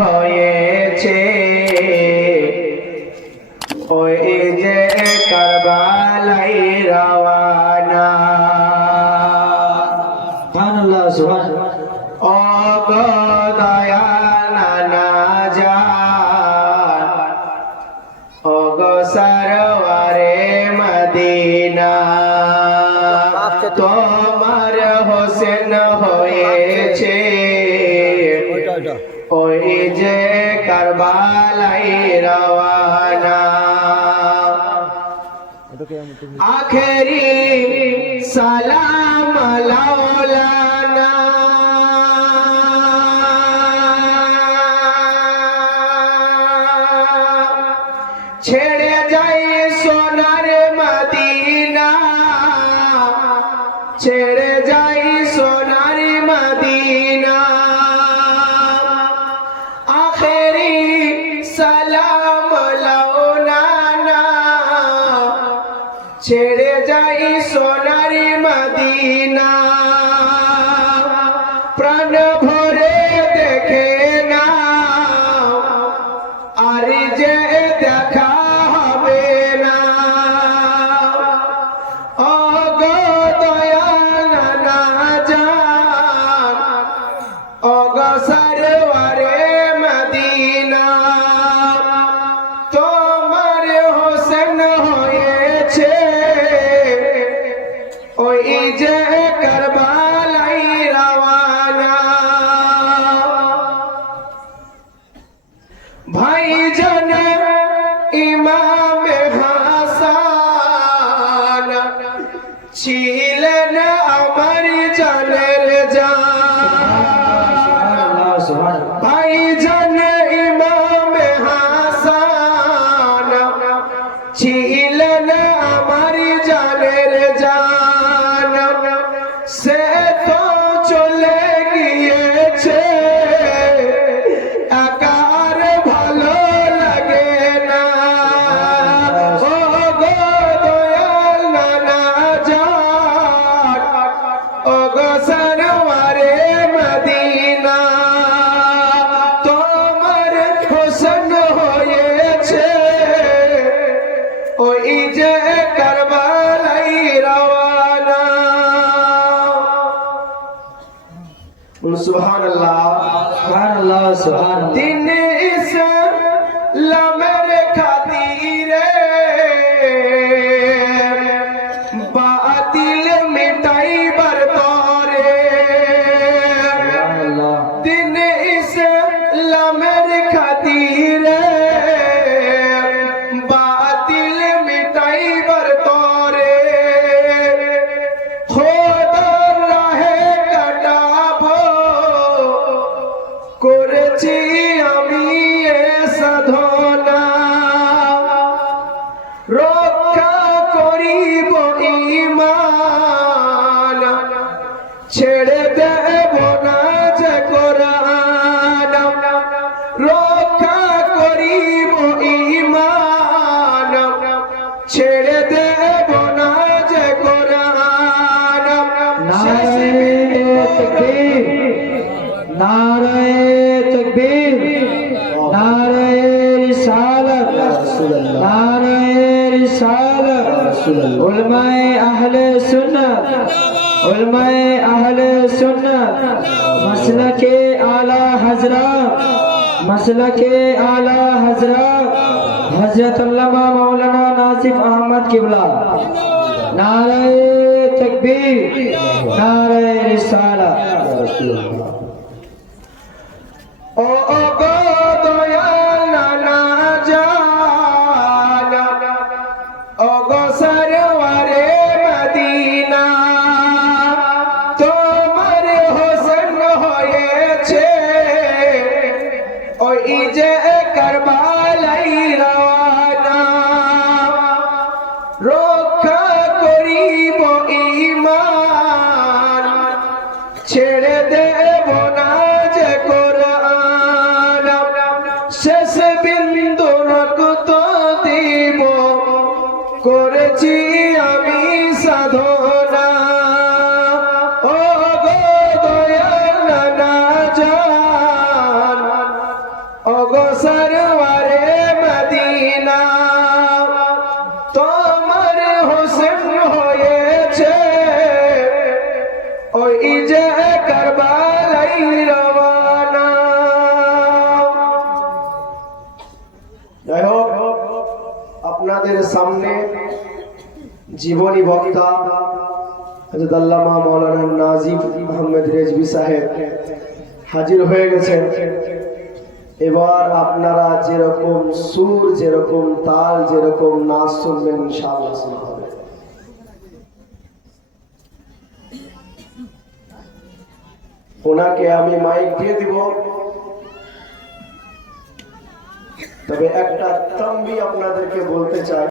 হয়েছে ওই যে কারবালাই রওয়ানা। সুবহানাল্লাহ সুবহানাল্লাহ। ও গো দয়াল নানা জান, ও গো সরওয়ারে মদিনা, তোমার হোসেন হয়েছে ওই যে কারবালাই রওয়ানা। আখেরি সালাম লাউলানা, ছেড়ে যাই সোনার মদিনা, ছেড়ে যাই সোনার মদিনা। আখেরি সালাম লাউলানা, ছেড়ে যাই সোনার মদিনা। প্রাণ ভরে দেখে না আর যে দেখা হবে না। ও গো দয়াল নানা জান, ও গো সরওয়ারে মদিনা, তোমার হোসেন হয়েছে ওই যে কারবালাই রওয়ানা। ভাইজান ইমাম হাসান ছিলেন আমার জানের জান। ভাইজান ইমাম হাসান ছিলেন আমার জানের জান। সে তো চলে গিয়েছে একার ভালো লাগে না। ও গো দয়াল নানা জান, ও গো সরওয়ারে মদিনা, তোমার হোসেন হয়েছে ওই যে কারবালাই রওয়ানা। সুবহানাল্লাহ সুবহানাল্লাহ সুবহানাল্লাহ। দিন ইসলামের খাতিরে বাতিল মিটাইবার তরে, দিন ইসলামের খাতিরে বাতিল মিটাইবার তরে, খোদার রাহে কাটাবো করেছি আমি এ সাধনা। রক্ষা করিব ঈমান, ছেড়ে দেব না যে কোরআন। রক্ষা করিব ঈমান, ছেড়ে দেব না যে কোরআন। নারে তাকবীর, নারে তাকবীর, নারে রিসালাত, নারে রিসালাত। উলমায়ে আহলে সুন্নাত, উলমায়ে আহলে সুন্নাত, মাসলাকে আলা হযরত, মাসলাকে আলা হযরত হযরত আল্লামা মাওলানা নাসিফ আহমদ কিবলা। নারে তাকবীর, নারে রিসালাত। ও গো দয়াল নানা জান, ও গো সরওয়ারে মদিনা, তোমার হোসেন হয়েছে ওই যে কারবালাই রওয়ানা। রক্ষা করিব ঈমান, ছেড়ে দেব না যে কোরআন। শেষ বিন্দু রক্ত দিব করেছি আমি সাধনা। ও গো দয়াল নানা জান, সরওয়ারে মদিনা তোমার হোসেন হয়েছে ওই যে কারবালাই রওয়ানা। যাই হোক, আপনাদের সামনে জীবনী বক্তা হযরত আল্লামা মাওলানা নাজিব আহমেদ রেজভী সাহেব হাজির হয়ে গেছেন। এবার আপনারা যেরকম সুর, যেরকম তাল, যেরকম নাচ শুনবেন ইনশাআল্লাহ শোনা হবে। ওনাকে আমি মাইক দিয়ে দিব, তবে একটা তাম্বি আপনাদেরকে বলতে চাই।